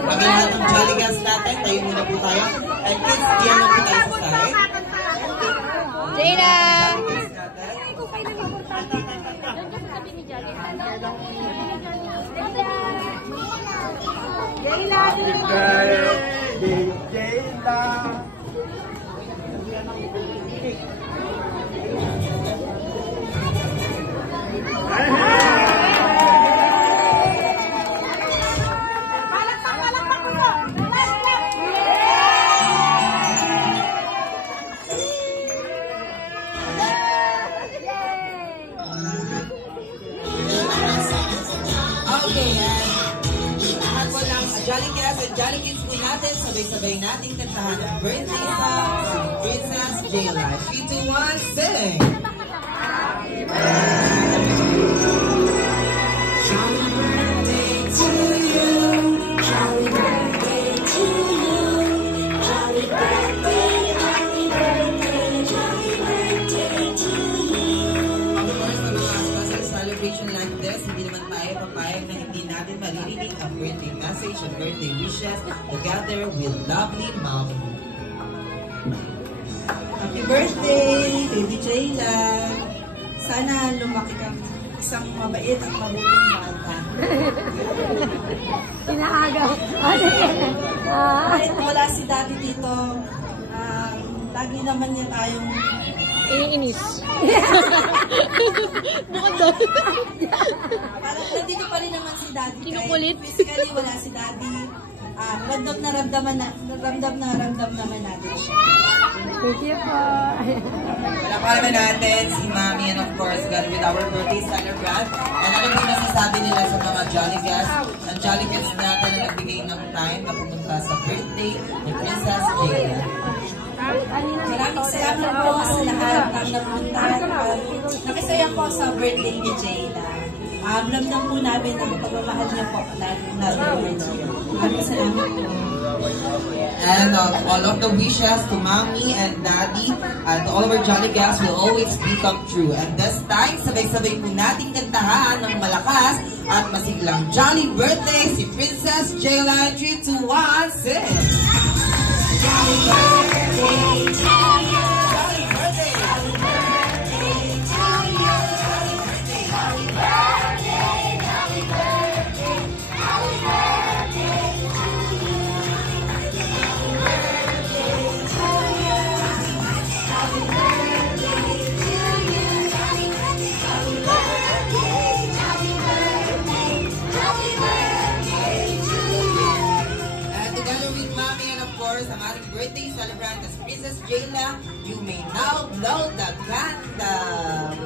Paglahat ng Jolly Gas natin, tayo muna po tayo. And kids, diyan mo po tayo sa side. Jayla! Jolly Gas at Jolly Kids po natin, sabay-sabay nating kantahan ang birthday song si Princess Jayla. 3, 2, 1, sing! Happy birthday to you, Jolly birthday to you, Jolly birthday, happy birthday, Jolly birthday to you. Of course, sa mga special celebration like this, hindi naman tayo papayag na hindi natin maririnig ang birthday message and birthday wishes together with lovely Mommy. Happy birthday, Baby Jayla. Sana lumaki kang isang mabait at mabuting bata. Inaagaw. Kahit wala si Daddy dito, lagi naman niya tayong Iniinis. Bukod doon. parang nandito pa rin naman si Daddy. Kinukulit. Kahit physically wala si Daddy, ramdam naman natin siya. Thank you po. Palakpakan natin si Mommy and of course God with our birthday celebrant. And ano po masasabi nila sa mga Jolly Gas? Ang Jolly Gas natin na nagbigay ng time na pumunta sa birthday ni Princess Jayla. Maraming salamat po sa lahat ng napunta. Nakisaya po sa birthday ni Jayla. Ramdam po namin ang pagmamahal niya po. Maraming salamat po. And all of the wishes to Mommy and Daddy and to all of our Jolly Gas will always become true. And this time, sabay-sabay po nating kantahan ng malakas at masiglang Jolly Birthday si Princess Jayla. 3, 2, 1, sing! Jolly Birthday to you! Jolly Birthday! Jolly Birthday to you! Jolly Birthday! Jolly Birthday! Jolly Birthday! Jolly Birthday to you! Ang ating birthday celebrant as Princess Jayla, you may now blow the candle.